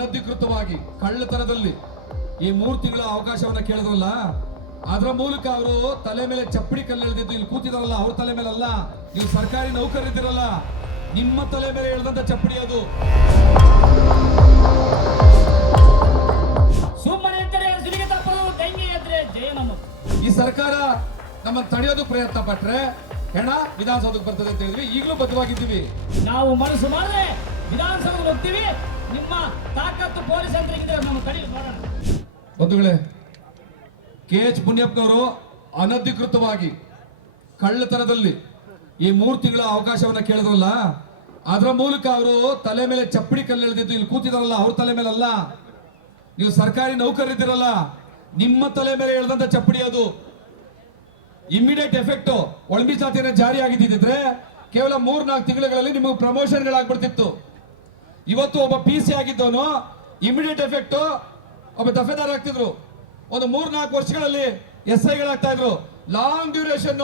ಅನಧಿಕೃತವಾಗಿ ಕಳ್ಳತನದಲ್ಲಿ ಈ ಮೂರು ತಿಂಗಳ ಅವಕಾಶವನ್ನ ಕೇಳಿದ್ರಲ್ಲ ಅದರ ಮೂಲಕ ಅವರು ತಲೆ ಮೇಲೆ ಚಪ್ಪಡಿ ಕಲ್ಲು ಎಳೆದಿದ್ದು ಇಲ್ಲಿ ಕೂತಿದಾರಲ್ಲ ಅವ್ರ ತಲೆ ಮೇಲೆ ಅಲ್ಲ ನೀವು ಸರ್ಕಾರಿ ನೌಕರರಿದ್ದೀರಲ್ಲ ನಿಮ್ಮ ತಲೆ ಮೇಲೆ ಎಳೆದಂತ ಚಪ್ಪಡಿ ಅದು. ಈ ಸರ್ಕಾರ ನಮ್ಮನ್ನು ತಡೆಯೋದು ಪ್ರಯತ್ನ ಪಟ್ರೆ ಹೆಣ ವಿಧಾನಸೌಧಕ್ಕೆ ಬರ್ತದೆ ಅಂತ ಹೇಳಿದ್ವಿ ಈಗಲೂ ಬದ್ಧವಾಗಿದ್ದೀವಿ. ನಾವು ಮನಸ್ಸು ಮಾಡಿದ್ರೆ ವಿಧಾನಸೌಧಕ್ಕೆ ಹೋಗ್ತೀವಿ. ನಿಮ್ಮ ಬಂಧುಗಳೇ, ಕೆ ಎಚ್ ಪುಣ್ಯಪ್ಪನವರು ಅನಧಿಕೃತವಾಗಿ ಕಳ್ಳತನದಲ್ಲಿ ಈ ಮೂರು ತಿಂಗಳ ಅವಕಾಶವನ್ನ ಕೇಳಿದ್ರಲ್ಲ, ಅದರ ಮೂಲಕ ಅವರು ತಲೆ ಮೇಲೆ ಚಪ್ಪಡಿ ಕಲ್ಲು ಎಳೆದಿದ್ದು ಇಲ್ಲಿ ಕೂತಿದಾರಲ್ಲ ಅವ್ರ ತಲೆ ಮೇಲೆ ಅಲ್ಲ ನೀವು ಸರ್ಕಾರಿ ನೌಕರರಿದ್ದೀರಲ್ಲ, ನಿಮ್ಮ ತಲೆ ಮೇಲೆ ಎಳೆದಂತ ಚಪ್ಪಡಿ ಅದು. ಇಮಿಡಿಯೇಟ್ ಎಫೆಕ್ಟ್ ಒಳಮೀಸಲಾತಿನ ಜಾರಿ ಆಗಿದ್ದಿದ್ರೆ ಕೇವಲ ಮೂರ್ ನಾಲ್ಕು ತಿಂಗಳುಗಳಲ್ಲಿ ನಿಮಗೆ ಪ್ರಮೋಷನ್ಗಳಾಗ್ಬಿಡ್ತಿತ್ತು ಇವತ್ತು ಒಬ್ಬ ಪಿ ಸಿ ಆಗಿದ್ದವನು ಇಮಿಡಿಯೇಟ್ ಎಫೆಕ್ಟ್ ಒಬ್ಬ ದಫೆದಾರ್ ಆಗ್ತಿದ್ರು. ಒಂದು ಮೂರ್ ನಾಲ್ಕು ವರ್ಷಗಳಲ್ಲಿ ಎಸ್ ಐಗಳಾಗ್ತಾ ಇದ್ರು. ಲಾಂಗ್ ಡ್ಯೂರೇಷನ್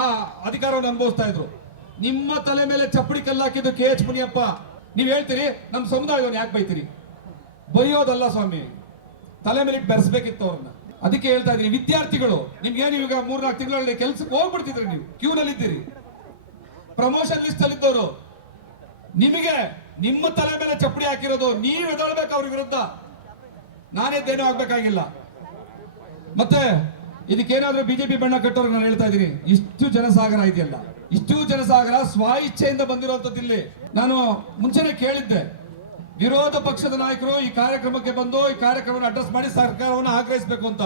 ಆ ಅಧಿಕಾರವನ್ನು ಅನುಭವಿಸ್ತಾ ಇದ್ರು. ನಿಮ್ಮ ತಲೆ ಮೇಲೆ ಚಪ್ಪಡಿ ಕಲ್ಲು ಹಾಕಿದ್ದು ಕೆ ಎಚ್ ಮುನಿಯಪ್ಪ. ನೀವು ಹೇಳ್ತೀರಿ ನಮ್ಮ ಸಮುದಾಯವನ್ನು ಯಾಕೆ ಬೈತೀರಿ? ಬೈಯೋದಲ್ಲ ಸ್ವಾಮಿ. ತಲೆ ಮೇಲೆ ಇಟ್ಟು ಬೆರೆಸ್ಬೇಕಿತ್ತು ಅವ್ರನ್ನ. ಅದಕ್ಕೆ ಹೇಳ್ತಾ ಇದ್ದೀನಿ, ವಿದ್ಯಾರ್ಥಿಗಳು, ನಿಮ್ಗೆ ಇವಾಗ ಈಗ ಮೂರ್ನಾಲ್ಕು ತಿಂಗಳಲ್ಲಿ ಕೆಲಸಕ್ಕೆ ಹೋಗ್ಬಿಡ್ತಿದ್ರಿ ನೀವು? ಕ್ಯೂನಲ್ಲಿ ಇದ್ದೀರಿ ಪ್ರಮೋಷನ್ ಲಿಸ್ಟ್ ಅಲ್ಲಿ ಇದ್ದವರು ನಿಮಗೆ ನಿಮ್ಮ ತಲೆ ಮೇಲೆ ಚಪ್ಪಡಿ ಹಾಕಿರೋದು, ನೀವು ಎದೊಳ್ಬೇಕು ಅವ್ರ ವಿರುದ್ಧ. ನಾನೇದೇನೂ ಆಗ್ಬೇಕಾಗಿಲ್ಲ. ಮತ್ತೆ, ಇದಕ್ಕೇನಾದ್ರೂ ಬಿಜೆಪಿ ಬಣ್ಣ ಕಟ್ಟೋರು ನಾನು ಹೇಳ್ತಾ ಇದ್ದೀನಿ. ಇಷ್ಟು ಜನಸಾಗರ ಇದೆಯಲ್ಲ. ಇಷ್ಟು ಜನಸಾಗರ ಸ್ವ ಇಚ್ಛೆಯಿಂದ ಬಂದಿರುವಂತದ್ದು ಇಲ್ಲಿ. ನಾನು ಮುಂಚೆನೆ ಕೇಳಿದ್ದೆ. ವಿರೋಧ ಪಕ್ಷದ ನಾಯಕರು ಈ ಕಾರ್ಯಕ್ರಮಕ್ಕೆ ಬಂದು ಈ ಕಾರ್ಯಕ್ರಮವನ್ನು ಅಡ್ರೆಸ್ ಮಾಡಿ ಸರ್ಕಾರವನ್ನು ಆಗ್ರಹಿಸಬೇಕು ಅಂತ.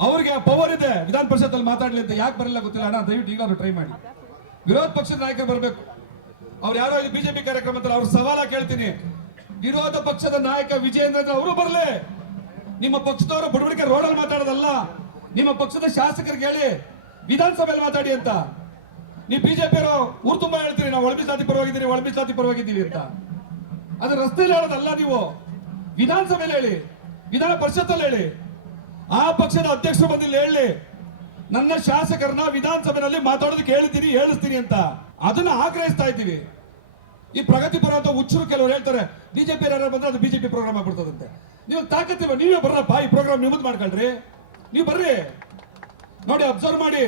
ಅವ್ರಿಗೆ ಪವರ್ ಇದೆ. ವಿಧಾನ ಪರಿಷತ್ ಅಲ್ಲಿ ಮಾತಾಡ್ಲಿ ಅಂತ ಯಾಕೆ ಬರಲಿಲ್ಲ ಗೊತ್ತಿಲ್ಲ. ಅಣ್ಣ, ದಯವಿಟ್ಟು ಈಗಾದ್ರೂ ಟ್ರೈ ಮಾಡಿ. ವಿರೋಧ ಪಕ್ಷದ ನಾಯಕರು ಬರಬೇಕು. ಅವ್ರು ಯಾರೋ ಬಿಜೆಪಿ ಕಾರ್ಯಕ್ರಮದಲ್ಲಿ ಅವ್ರ ಸವಾಲ ಕೇಳ್ತೀನಿ. ವಿರೋಧ ಪಕ್ಷದ ನಾಯಕ ವಿಜಯೇಂದ್ರ ಅವರು ಬರಲಿ. ನಿಮ್ಮ ಪಕ್ಷದವರು ಬುಡಬಡಿಕೆ ರೋಡಲ್ಲಿ ಮಾತಾಡೋದಲ್ಲ. ನಿಮ್ಮ ಪಕ್ಷದ ಶಾಸಕರಿಗೆ ಹೇಳಿ, ವಿಧಾನಸಭೆಯಲ್ಲಿ ಮಾತಾಡಿ ಅಂತ. ನೀವು ಬಿಜೆಪಿಯವರು ಊರು ತುಂಬಾ ಹೇಳ್ತೀರಿ, ನಾವು ಒಳಬಿ ಜಾತಿ ಪರವಾಗಿದ್ದೀರಿ ಜಾತಿ ಪರವಾಗಿದ್ದೀವಿ ಅಂತ. ಅದು ರಸ್ತೆಯಲ್ಲಿ ಹೇಳೋದಲ್ಲ ನೀವು. ವಿಧಾನಸಭೆಯಲ್ಲಿ ಹೇಳಿ, ವಿಧಾನ ಪರಿಷತ್ತಲ್ಲಿ ಹೇಳಿ. ಆ ಪಕ್ಷದ ಅಧ್ಯಕ್ಷರು ಬಂದಿಲ್ಲ ಹೇಳಿ ನನ್ನ ಶಾಸಕರನ್ನ ವಿಧಾನಸಭೆಯಲ್ಲಿ ಮಾತಾಡೋದಕ್ಕೆ ಹೇಳ್ತೀನಿ ಹೇಳಿಸ್ತೀನಿ ಅಂತ. ಅದನ್ನ ಆಗ್ರಹಿಸ್ತಾ ಇದ್ದೀವಿ. ಈ ಪ್ರಗತಿ ಪರ ಅಂತ ಹುಚ್ಚರು ಕೆಲವರು ಹೇಳ್ತಾರೆ, ಬಿಜೆಪಿ ಯಾರು ಬಂದ್ರೆ ಅದು ಬಿಜೆಪಿ ಪ್ರೋಗ್ರಾಮ್ ಆಗ್ಬಿಡ್ತದಂತೆ. ನೀವು ತಾಕತ್ತಿವ, ನೀವೇ ಬರ್ರಪ್ಪ, ಈ ಪ್ರೋಗ್ರಾಮ್ ನಿಮ್ಮದು ಮಾಡ್ಕೊಳ್ರಿ. ನೀವು ಬರ್ರಿ. ನೋಡಿ ಅಬ್ಸರ್ವ್ ಮಾಡಿ.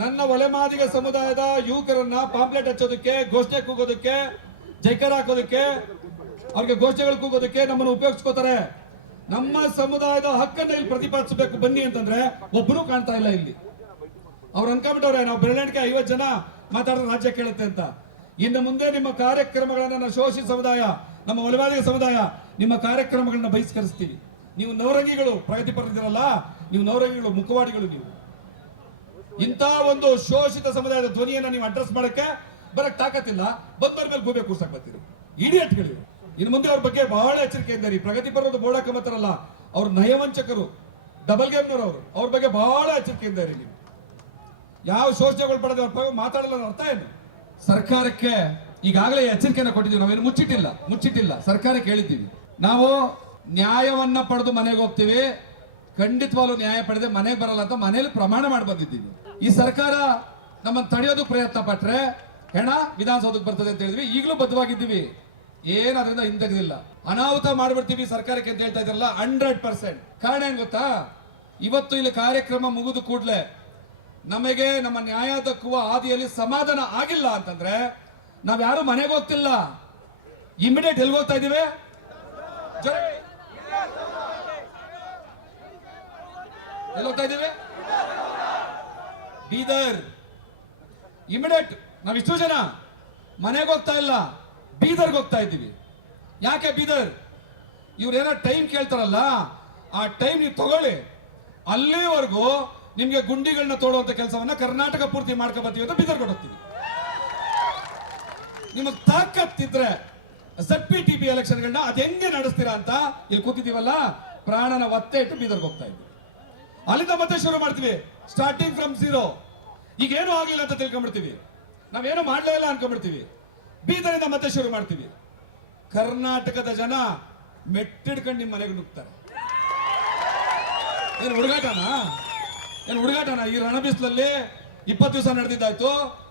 ನನ್ನ ಒಲೆಮಾದಿಗ ಸಮುದಾಯದ ಯುವಕರನ್ನ ಪಾಂಪ್ಲೆಟ್ ಹಚ್ಚೋದಕ್ಕೆ, ಘೋಷಣೆ ಕೂಗೋದಕ್ಕೆ, ಜೈಕರ್ ಹಾಕೋದಕ್ಕೆ, ಅವ್ರಿಗೆ ಘೋಷಣೆಗಳು ಕೂಗೋದಕ್ಕೆ ನಮ್ಮನ್ನು ಉಪಯೋಗಿಸ್ಕೋತಾರೆ. ನಮ್ಮ ಸಮುದಾಯದ ಹಕ್ಕನ್ನ ಇಲ್ಲಿ ಪ್ರತಿಪಾದಿಸಬೇಕು, ಬನ್ನಿ ಅಂತಂದ್ರೆ ಒಬ್ಬರು ಕಾಣ್ತಾ ಇಲ್ಲ ಇಲ್ಲಿ. ಅವ್ರು ಅನ್ಕೊಂಡ್ಬಿಟ್ಟವ್ರೆ, ನಾವು ಬೆರಳಿಕೆ ಐವತ್ತು ಜನ ಮಾತಾಡೋದು ರಾಜ್ಯ ಕೇಳುತ್ತೆ ಅಂತ. ಇನ್ನು ಮುಂದೆ ನಿಮ್ಮ ಕಾರ್ಯಕ್ರಮಗಳನ್ನ ಶೋಷಿತ ಸಮುದಾಯ, ನಮ್ಮ ಒಲವಾದಿಗ ಸಮುದಾಯ, ನಿಮ್ಮ ಕಾರ್ಯಕ್ರಮಗಳನ್ನ ಬಹಿಷ್ಕರಿಸ್ತೀವಿ. ನೀವು ನವರಂಗಿಗಳು ಪ್ರಗತಿಪರದಿರಲ್ಲ ನೀವು ನವರಂಗಿಗಳು, ಮುಖವಾಡಿಗಳು ನೀವು. ಇಂಥ ಒಂದು ಶೋಷಿತ ಸಮುದಾಯದ ಧ್ವನಿಯನ್ನ ನೀವು ಅಡ್ರೆಸ್ ಮಾಡಕ್ಕೆ ಬರಕ್ ತಾಕತ್ತಿಲ್ಲ. ಬಂದವ್ರ ಮೇಲೆ ಗೂಬೆ ಕೂರ್ಸಕ್ ಬರ್ತೀರಿ. ಇಡಿಯಟ್ಗಳು ಇನ್ನು ಮುಂದೆ ಅವ್ರ ಬಗ್ಗೆ ಬಹಳ ಎಚ್ಚರಿಕೆಯಿಂದ ಪ್ರಗತಿ ಪ್ರಗತಿಪರದ ಬೋರ್ಡ್ ಹಾಕೊಂಬತ್ತಾರಲ್ಲ ಅವ್ರು ನಯವಂಚಕರು ಡಬಲ್ ಗೇಮ್ನವ್ರು ಅವರು. ಅವ್ರ ಬಗ್ಗೆ ಬಹಳ ಎಚ್ಚರಿಕೆಯಿಂದ ಇರಿ ನೀವು ಯಾವ ಶೋಷಣೆಗಳು ಪಡೆದ ಮಾತಾಡಲ್ಲ ಅರ್ಥ ಏನು? ಸರ್ಕಾರಕ್ಕೆ ಈಗಾಗಲೇ ಎಚ್ಚರಿಕೆಯನ್ನು ಕೊಟ್ಟಿದ್ದೀವಿ. ನಾವೇನು ಮುಚ್ಚಿಟ್ಟಿಲ್ಲ ಮುಚ್ಚಿಟ್ಟಿಲ್ಲ. ಸರ್ಕಾರಕ್ಕೆ ಹೇಳಿದ್ದೀವಿ. ನಾವು ನ್ಯಾಯವನ್ನ ಪಡೆದು ಮನೆಗೆ ಹೋಗ್ತೀವಿ. ಖಂಡಿತವಾಗ್ಲೂ ನ್ಯಾಯ ಪಡೆದೆ ಮನೆಗೆ ಬರಲ್ಲ ಅಂತ ಮನೇಲಿ ಪ್ರಮಾಣ ಮಾಡಿ ಬಂದಿದ್ದೀವಿ. ಈ ಸರ್ಕಾರ ನಮ್ಮನ್ನು ತಡೆಯೋದು ಪ್ರಯತ್ನ ಪಟ್ರೆ, ಹೆಣ ವಿಧಾನಸೌಧಕ್ಕೆ ಬರ್ತದೆ ಅಂತ ಹೇಳಿದ್ವಿ. ಈಗಲೂ ಬದ್ಧವಾಗಿದ್ದೀವಿ. ಏನ್ ಅದರಿಂದ ಹಿಂದೆಗದಿಲ್ಲ ಅನಾಹುತ ಮಾಡ್ಬಿಡ್ತೀವಿ ಸರ್ಕಾರಕ್ಕೆ ಅಂತ ಹೇಳ್ತಾ ಇದ್ರಲ್ಲ ಹಂಡ್ರೆಡ್ ಪರ್ಸೆಂಟ್ ಕಾರಣ ಏನ್ ಗೊತ್ತಾ? ಇವತ್ತು ಇಲ್ಲಿ ಕಾರ್ಯಕ್ರಮ ಮುಗಿದು ಕೂಡ್ಲೆ ನಮಗೆ ನಮ್ಮ ನ್ಯಾಯ ದಕ್ಕುವ ಹಾದಿಯಲ್ಲಿ ಸಮಾಧಾನ ಆಗಿಲ್ಲ ಅಂತಂದ್ರೆ ನಾವ್ ಯಾರು ಮನೆಗೆ ಹೋಗ್ತಿಲ್ಲ. ಇಮಿಡಿಯೇಟ್ ಎಲ್ಲಿ ಹೋಗ್ತಾ ಇದೀವಿ ಎಲ್ಲಿ ಹೋಗ್ತಾ ಇದೀವಿ ಬೀದರ್. ಇಮಿಡಿಯೇಟ್ ನಾವ್ ಇಷ್ಟು ಜನ ಮನೆಗೆ ಹೋಗ್ತಾ ಇಲ್ಲ. ಬೀದರ್ಗೆ ಹೋಗ್ತಾ ಇದ್ದೀವಿ. ಯಾಕೆ ಬೀದರ್? ಇವ್ರು ಏನೋ ಟೈಮ್ ಕೇಳ್ತಾರಲ್ಲ, ಆ ಟೈಮ್ ನೀವು ತಗೊಳ್ಳಿ. ಅಲ್ಲಿವರೆಗೂ ನಿಮ್ಗೆ ಗುಂಡಿಗಳನ್ನ ತೋಡುವಂತ ಕೆಲಸವನ್ನ ಕರ್ನಾಟಕ ಪೂರ್ತಿ ಮಾಡ್ಕೊ ಬರ್ತೀವಿ ಅಂತ ಬೀದರ್ ಕೊಡುತ್ತೀವಿ ನಿಮಗೆ ತಾಕತ್ತಿದ್ರೆ ಜಡ್ ಪಿ ಟಿ ಪಿ ಎಲೆಕ್ಷನ್ಗಳನ್ನ ಅದ್ ಹೆಂಗೆ ನಡೆಸ್ತೀರಾ ಅಂತ ಇಲ್ಲಿ ಕೂತಿದೀವಲ್ಲ ಪ್ರಾಣನ ಒತ್ತೆ ಇಟ್ಟು ಬೀದರ್ಗೆ ಹೋಗ್ತಾ ಇದ್ವಿ ಅಲ್ಲಿಂದ ಮತ್ತೆ ಶುರು ಮಾಡ್ತೀವಿ ಸ್ಟಾರ್ಟಿಂಗ್ ಫ್ರಮ್ ಝೀರೋ ಈಗ ಆಗಿಲ್ಲ ಅಂತ ತಿಳ್ಕೊಂಡ್ಬಿಡ್ತೀವಿ. ನಾವೇನು ಮಾಡ್ಲೇ ಇಲ್ಲ ಅನ್ಕೊಂಡ್ಬಿಡ್ತೀವಿ. ಬೀದರಿಂದ ಮತ್ತೆ ಶುರು ಮಾಡ್ತೀವಿ. ಕರ್ನಾಟಕದ ಜನ ಮೆಟ್ಟಿಡ್ಕೊಂಡು ನಿಮ್ಮ ಮನೆಗೆ ನುಗ್ತಾರೆ. ಏನು ಹುಡುಗಾಟನಾ? ಏನು ಹುಡುಗಾಟನ? ಈ ರಣ ಬಿಸಿಲಲ್ಲಿ ಇಪ್ಪತ್ತು ದಿವಸ ನಡೆದಿದ್ದಾಯ್ತು.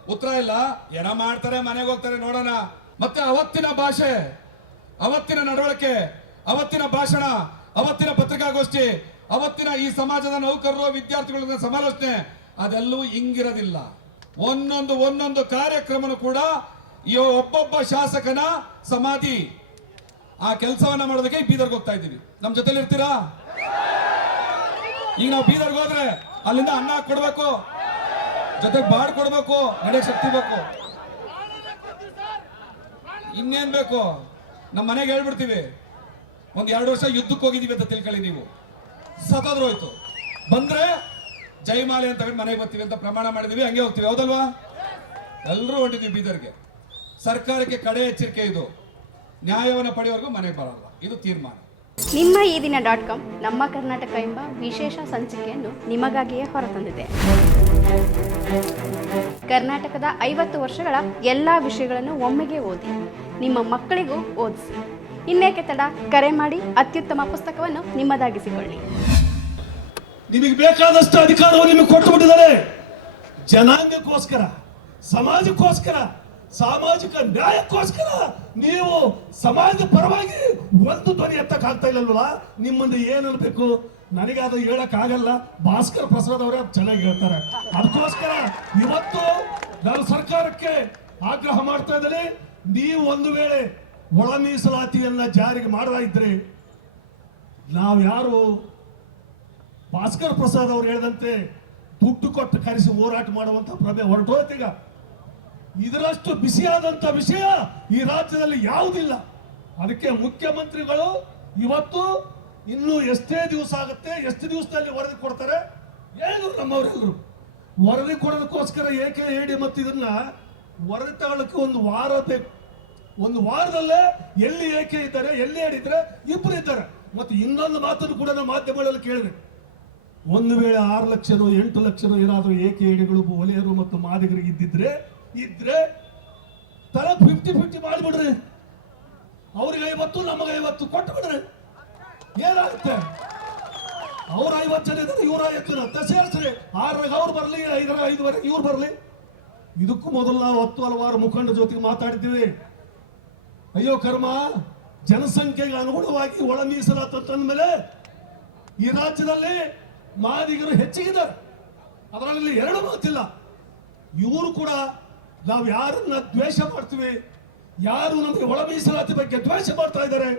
ಉತ್ತರ ಇಲ್ಲ. ಏನೋ ಮಾಡ್ತಾರೆ, ಮನೆಗೆ ಹೋಗ್ತಾರೆ, ನೋಡೋಣ. ಮತ್ತೆ ಅವತ್ತಿನ ಭಾಷೆ, ಅವತ್ತಿನ ನಡವಳಿಕೆ, ಅವತ್ತಿನ ಭಾಷಣ, ಅವತ್ತಿನ ಪತ್ರಿಕಾಗೋಷ್ಠಿ, ಅವತ್ತಿನ ಈ ಸಮಾಜದ ನೌಕರರು ವಿದ್ಯಾರ್ಥಿಗಳ ಸಮಾಲೋಚನೆ, ಅದೆಲ್ಲವೂ ಹಿಂಗಿರೋದಿಲ್ಲ ಒಂದೊಂದು ಒಂದೊಂದು ಕಾರ್ಯಕ್ರಮನು ಕೂಡ ಈ ಒಬ್ಬೊಬ್ಬ ಶಾಸಕನ ಸಮಾಧಿ. ಆ ಕೆಲಸವನ್ನ ಮಾಡೋದಕ್ಕೆ ಬೀದರ್ಗೆ ಹೋಗ್ತಾ ಇದ್ದೀವಿ ನಮ್ ಜೊತೆಲಿ ಇರ್ತೀರಾ? ಈಗ ನಾವು ಬೀದರ್ಗೆ ಹೋದ್ರೆ ಅಲ್ಲಿಂದ ಅನ್ನ ಕೊಡ್ಬೇಕು, ಜೊತೆಗೆ ಬಾಡ್ ಕೊಡ್ಬೇಕು ನಡೆಯ ಶಕ್ತಿ ಬೇಕು. ಇನ್ನೇನ್ ಬೇಕು? ನಮ್ಮ ಮನೆಗೆ ಹೇಳ್ಬಿಡ್ತೀವಿ. ಒಂದ್ ಎರಡು ವರ್ಷ ಯುದ್ಧಕ್ಕೆ ಹೋಗಿದೀವಿ ಅಂತ ತಿಳ್ಕೊಳ್ಳಿ ನೀವು. ಸತಾದ್ರು ಹೋಯ್ತು. ಬಂದ್ರೆ ಜೈಮಾಲೆ ಅಂತ ಮನೆಗೆ ಬರ್ತೀವಿ ಅಂತ ಪ್ರಮಾಣ ಮಾಡಿದೀವಿ, ಹಂಗೆ ಹೋಗ್ತೀವಿ. ಹೌದಲ್ವಾ? ಎಲ್ಲರೂ ಹೊಂಟಿದ್ವಿ ಬೀದರ್ಗೆ. ಸರ್ಕಾರಕ್ಕೆ ಕಡೆ ಎಚ್ಚರಿಕೆ ಇದು. ನ್ಯಾಯವನ್ನು ಪಡೆಯೋರ್ಗೂ ಮನೆಗೆ ಬರಲ್ಲ. ಇದು ತೀರ್ಮಾನ. ನಿಮ್ಮ ಈ ದಿನ ಡಾಟ್ ಕಾಮ್ ನಮ್ಮ ಕರ್ನಾಟಕ ಎಂಬ ವಿಶೇಷ ಸಂಚಿಕೆಯನ್ನು ನಿಮಗಾಗಿಯೇ ಹೊರತಂದಿದೆ. ಕರ್ನಾಟಕದ ಐವತ್ತು ವರ್ಷಗಳ ಎಲ್ಲ ವಿಷಯಗಳನ್ನು ಒಮ್ಮೆಗೆ ಓದಿ ನಿಮ್ಮ ಮಕ್ಕಳಿಗೂ ಓದಿಸಿ. ಇನ್ನೇಕೆ ತಡ? ಕರೆ ಮಾಡಿ ಅತ್ಯುತ್ತಮ ಪುಸ್ತಕವನ್ನು ನಿಮ್ಮದಾಗಿಸಿಕೊಳ್ಳಿ. ನಿಮಗೆ ಬೇಕಾದಷ್ಟು ಅಧಿಕಾರವನ್ನು ನಿಮಗೆ ಕೊಟ್ಟು ಬಿಟ್ಟಿದ್ದಾರೆ. ಜನಾಂಗಕ್ಕೋಸ್ಕರ ಸಮಾಜಕ್ಕೋಸ್ಕರ ಸಾಮಾಜಿಕ ನ್ಯಾಯಕ್ಕೋಸ್ಕರ ನೀವು ಸಮಾಜದ ಪರವಾಗಿ ಒಂದು ಧ್ವನಿ ಎತ್ತಕ್ಕೆ ಆಗ್ತಾ ಇಲ್ಲಲ್ವಾ ನಿಮ್ಮನ್ನು ಏನ್ ಅನ್ಬೇಕು ನನಗೆ ಅದು ಹೇಳಕ್ ಆಗಲ್ಲ. ಭಾಸ್ಕರ್ ಪ್ರಸಾದ್ ಅವರೇ ಚೆನ್ನಾಗಿ ಹೇಳ್ತಾರೆ. ಅದಕ್ಕೋಸ್ಕರ ಇವತ್ತು ನಾನು ಸರ್ಕಾರಕ್ಕೆ ಆಗ್ರಹ ಮಾಡ್ತಾ ಇದ್ದೀನಿ. ನೀವು ಒಂದು ವೇಳೆ ಒಳ ಮೀಸಲಾತಿಯನ್ನ ಜಾರಿಗೆ ಮಾಡಲಾಗಿದ್ರೆ ನಾವು ಯಾರು? ಭಾಸ್ಕರ್ ಪ್ರಸಾದ್ ಅವರು ಹೇಳಿದಂತೆ ದುಡ್ಡು ಕೊಟ್ಟು ಕರೆಸಿ ಹೋರಾಟ ಮಾಡುವಂತ ಪ್ರಭೆ ಹೊರಟೋತೀಗ ಇದರಷ್ಟು ಬಿಸಿಯಾದಂತ ವಿಷಯ ಈ ರಾಜ್ಯದಲ್ಲಿ ಯಾವುದಿಲ್ಲ. ಅದಕ್ಕೆ ಮುಖ್ಯಮಂತ್ರಿಗಳು ಇವತ್ತು ಇನ್ನು ಎಷ್ಟೇ ದಿವಸ ಆಗುತ್ತೆ, ಎಷ್ಟು ದಿವಸದಲ್ಲಿ ವರದಿ ಕೊಡ್ತಾರೆ ಹೇಳಿದ್ರು ನಮ್ಮವರೆಲ್ಲರೂ. ವರದಿ ಕೊಡೋದಕ್ಕೋಸ್ಕರ ಏಕೆ ಹೇಳಿ ಮತ್ತು ಇದನ್ನ? ವರದಿ ತಗೊಳ್ಳೋಕೆ ಒಂದು ವಾರ ಬೇಕು. ಒಂದು ವಾರದಲ್ಲೇ ಎಲ್ಲಿ ಏಕೆ ಇದ್ದಾರೆ, ಎಲ್ಲಿ ಹೇಳಿದ್ರೆ ಇಬ್ಬರು ಇದ್ದಾರೆ. ಮತ್ತು ಇನ್ನೊಂದು ಮಾತನ್ನು ಕೂಡ ನಾನು ಮಾಧ್ಯಮಗಳಲ್ಲಿ ಕೇಳಿದೆ. ಒಂದು ವೇಳೆ ಆರು ಲಕ್ಷನೋ ಎಂಟು ಲಕ್ಷನೋ ಏನಾದರೂ ಏಕೆ ಏಡಿಗಳು ಒಲೆಯರು ಮತ್ತು ಮಾದಿಗರಿಗೆ ಇದ್ದಿದ್ರೆ ಇದ್ರೆ ತರ ಫಿಫ್ಟಿ ಫಿಫ್ಟಿ ಮಾಡಿಬಿಡ್ರಿ. ಅವ್ರಿಗೆ ಐವತ್ತು, ನಮಗೆ ಐವತ್ತು ಕೊಟ್ಟು ಬಿಡ್ರಿ ಏನಾಗುತ್ತೆ? ಅವ್ರ ಐವತ್ತು ಜನ ಇದ್ದಾರೆ, ಇವ್ರ ಐವತ್ತು ಜನ. ಅಂತ ಸೇರಿಸ್ರಿ. ಅವ್ರು ಬರಲಿ, ಐದರ ಐದುವರೆಗೆ ಇವ್ರು ಬರಲಿ. ಇದಕ್ಕೂ ಮೊದಲು ನಾವು ಹತ್ತು ಹಲವಾರು ಮುಖಂಡ ಜೊತೆಗೆ ಮಾತಾಡಿದ್ದೀವಿ. ಅಯ್ಯೋ ಕರ್ಮ, ಜನಸಂಖ್ಯೆಗೆ ಅನುಗುಣವಾಗಿ ಒಳ ಮೀಸಲಾತ ಮೇಲೆ ಈ ರಾಜ್ಯದಲ್ಲಿ ಮಾದಿಗರು ಹೆಚ್ಚಿಗಿದ್ದಾರೆ ಅದರಲ್ಲಿ ಎರಡು ಮಾತಿಲ್ಲ. ಇವರು ಕೂಡ ನಾವು ಯಾರನ್ನ ದ್ವೇಷ ಮಾಡ್ತೀವಿ, ಯಾರು ನಮಗೆ ಒಳ ಮೀಸಲಾತಿ ಬಗ್ಗೆ ದ್ವೇಷ ಮಾಡ್ತಾ ಇದ್ದಾರೆ,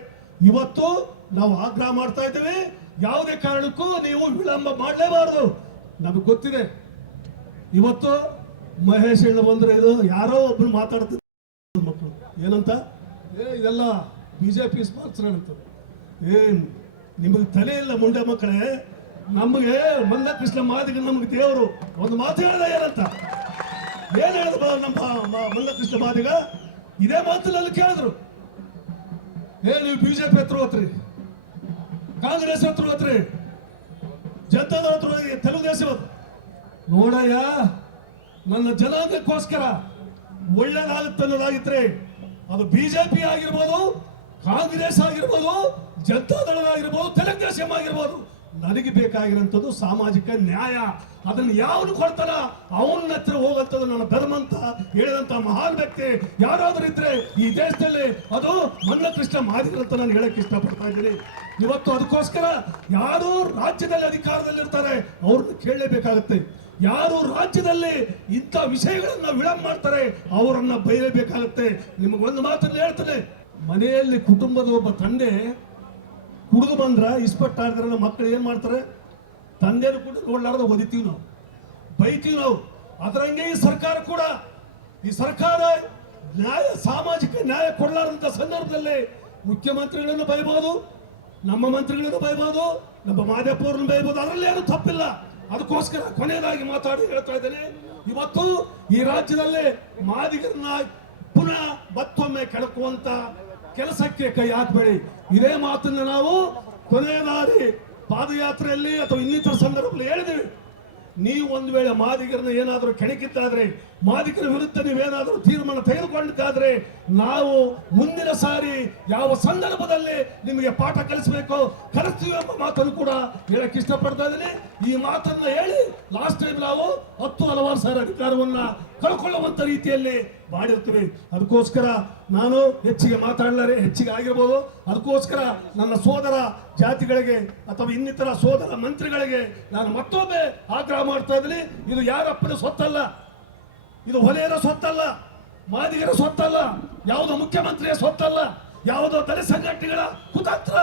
ಇವತ್ತು ನಾವು ಆಗ್ರಹ ಮಾಡ್ತಾ ಇದ್ದೇವೆ. ಯಾವುದೇ ಕಾರಣಕ್ಕೂ ನೀವು ವಿಳಂಬ ಮಾಡಲೇಬಾರದು. ನಮಗೆ ಗೊತ್ತಿದೆ. ಇವತ್ತು ಮಹೇಶ್ ಹೇಳ ಬಂದ್ರೆ ಇದು ಯಾರೋ ಒಬ್ರು ಮಾತಾಡ್ತಿದ್ರು. ಮಕ್ಕಳು, ಏನಂತ? ಏ, ಇದೆಲ್ಲ ಬಿಜೆಪಿ ಸ್ಪಾನ್ಸರ್ ಅಂತ. ಏನ್, ನಿಮಗೆ ತಲೆ ಇಲ್ಲ ಮುಂಡೆ ಮಕ್ಕಳೇ? ನಮಗೆ ಮಂದ ಕೃಷ್ಣ ಮಾದಿಗ ನಮಗೆ ದೇವರು. ಒಂದು ಮಾತು ಹೇಳ್ದ ಏನಂತ? ಏನ್ ಹೇಳಿದ್ರು ನಮ್ಮ ಮಲ್ಲಕೃಷ್ಣ ಮಂದ ಕೃಷ್ಣ ಮಾದಿಗ? ಇದೇ ಮಾತಿನಲ್ಲಿ ಕೇಳಿದ್ರು. ಏ, ನೀವು ಬಿಜೆಪಿ ಹತ್ರ ಹೋತ್ರಿ. ಕಾಂಗ್ರೆಸ್ ಹತ್ರ ಹೋತ್ರಿ. ಜನತಾದ ಹತ್ರ ಹೋಗಿ, ತೆಲುಗು ದೇಶ ನೋಡಯ್ಯ, ನನ್ನ ಜನಾಂಗಕ್ಕೋಸ್ಕರ ಒಳ್ಳೇದಾಗುತ್ತೆ ಅನ್ನೋದಾಗಿತ್ರಿ ಅದು ಬಿಜೆಪಿ ಆಗಿರ್ಬೋದು, ಕಾಂಗ್ರೆಸ್ ಆಗಿರ್ಬೋದು ಜನತಾದಳ ಆಗಿರ್ಬೋದು ತೆಲುಗುದೇಶಂ ಆಗಿರ್ಬೋದು. ನನಗೆ ಬೇಕಾಗಿರೋಂಥದ್ದು ಸಾಮಾಜಿಕ ನ್ಯಾಯ. ಅದನ್ನು ಯಾವನು ಕೊಡ್ತಾನ ಅವನ ಹತ್ರ ಹೋಗಂಥದ್ದು ನನ್ನ ಧರ್ಮ ಅಂತ ಹೇಳಿದಂತ ಮಹಾನ್ ವ್ಯಕ್ತಿ. ಯಾರಾದರೂ ಇದ್ರೆ ಈ ದೇಶದಲ್ಲಿ ಅದು ಮನ್ನ ಕೃಷ್ಣ ಮಾದಿಗರು ಅಂತ ನಾನು ಹೇಳಕ್ ಇಷ್ಟಪಡ್ತಾ ಇದ್ದೀನಿ. ಇವತ್ತು ಅದಕ್ಕೋಸ್ಕರ ಯಾರು ರಾಜ್ಯದಲ್ಲಿ ಅಧಿಕಾರದಲ್ಲಿ ಇರ್ತಾರೆ ಅವ್ರನ್ನ ಕೇಳಲೇಬೇಕಾಗುತ್ತೆ. ಯಾರು ರಾಜ್ಯದಲ್ಲಿ ಇಂಥ ವಿಷಯಗಳನ್ನ ವಿಳಂಬ ಮಾಡ್ತಾರೆ ಅವರನ್ನ ಬೈಯಲೇಬೇಕಾಗುತ್ತೆ ನಿಮಗೆ ಒಂದು ಮಾತನ್ನು ಹೇಳ್ತೇನೆ. ಮನೆಯಲ್ಲಿ ಕುಟುಂಬದ ಒಬ್ಬ ತಂದೆ ಕುಡಿದು ಬಂದ್ರ ಇಸ್ಪಟ್ ಆಡಿದ್ರೆ ನಮ್ಮ ಮಕ್ಕಳು ಏನ್ ಮಾಡ್ತಾರೆ? ತಂದೆಯನ್ನು ಕೂಡ ನೋಡ್ಲಾರ್ದ ಒದಿತೀವಿ ನಾವು. ಬೈತೀವಿ ನಾವು. ಅದರಂಗೆ ಈ ಸರ್ಕಾರ ಕೂಡ, ಈ ಸರ್ಕಾರ ನ್ಯಾಯ, ಸಾಮಾಜಿಕ ನ್ಯಾಯ ಕೊಡಲಾರಂತ ಸಂದರ್ಭದಲ್ಲಿ ಮುಖ್ಯಮಂತ್ರಿಗಳನ್ನು ಬೈಬಹುದು ನಮ್ಮ ಮಂತ್ರಿಗಳನ್ನು ಬೈಬಹುದು ನಮ್ಮ ಮಾದೇಪ್ಪ ಅವ್ರನ್ನ ಬೈಬಹುದು ಅದರಲ್ಲಿ ಏನು ತಪ್ಪಿಲ್ಲ. ಅದಕ್ಕೋಸ್ಕರ ಕೊನೆಯದಾಗಿ ಮಾತಾಡಿ ಹೇಳ್ತಾ ಇದ್ದೇನೆ. ಇವತ್ತು ಈ ರಾಜ್ಯದಲ್ಲಿ ಮಾದಿಗರನ್ನ ಪುನಃ ಮತ್ತೊಮ್ಮೆ ಕೆಳಕುವಂತ ಕೆಲಸಕ್ಕೆ ಕೈ ಹಾಕಬೇಡಿ. ಇದೇ ಮಾತನ್ನ ನಾವು ಕೊನೆಯದಾಗಿ ಪಾದಯಾತ್ರೆಯಲ್ಲಿ ಅಥವಾ ಇನ್ನಿತರ ಸಂದರ್ಭದಲ್ಲಿ ಹೇಳಿದ್ವಿ ನೀವು ಒಂದು ವೇಳೆ ಮಾದಿಗರನ್ನ ಏನಾದರೂ ಕೆಣಕಿದ್ದಾದ್ರೆ, ಮಾದಿಗರ ವಿರುದ್ಧ ನೀವೇನಾದರೂ ತೀರ್ಮಾನ ತೆಗೆದುಕೊಂಡಿದ್ದಾದ್ರೆ, ನಾವು ಮುಂದಿನ ಸಾರಿ ಯಾವ ಸಂದರ್ಭದಲ್ಲಿ ನಿಮಗೆ ಪಾಠ ಕಲಿಸಬೇಕು, ಕಲಿಸ್ತೀವಿ ಎಂಬ ಮಾತನ್ನು ಕೂಡ ಹೇಳಕ್ ಇಷ್ಟಪಡ್ತಾ ಇದ್ದೀನಿ. ಈ ಮಾತನ್ನ ಹೇಳಿ ಲಾಸ್ಟ್ ಟೈಮ್ ನಾವು ಹತ್ತು ಹಲವಾರು ಸಾವಿರ ಅಧಿಕಾರವನ್ನ ಕಳ್ಕೊಳ್ಳುವಂತ ರೀತಿಯಲ್ಲಿ ಮಾಡಿರ್ತೀವಿ. ಅದಕ್ಕೋಸ್ಕರ ನಾನು ಹೆಚ್ಚಿಗೆ ಮಾತಾಡಲಾರೆ, ಹೆಚ್ಚಿಗೆ ಆಗಿರ್ಬೋದು. ಅದಕ್ಕೋಸ್ಕರ ನನ್ನ ಸೋದರ ಜಾತಿಗಳಿಗೆ ಅಥವಾ ಇನ್ನಿತರ ಸೋದರ ಮಂತ್ರಿಗಳಿಗೆ ನಾನು ಮತ್ತೊಮ್ಮೆ ಆಗ್ರಹ ಮಾಡ್ತಾ ಇದ್ದೀನಿ. ಇದು ಯಾರಪ್ಪನ ಸ್ವತ್ತಲ್ಲ. ಇದು ಹೊಲೆಯರ ಸ್ವತ್ತಲ್ಲ. ಮಾದಿಗರ ಸ್ವತ್ತಲ್ಲ. ಯಾವುದೋ ಮುಖ್ಯಮಂತ್ರಿಯ ಸ್ವತ್ತಲ್ಲ. ಯಾವುದೋ ತಲೆ ಸಂಘಟನೆಗಳ ಕುತಂತ್ರ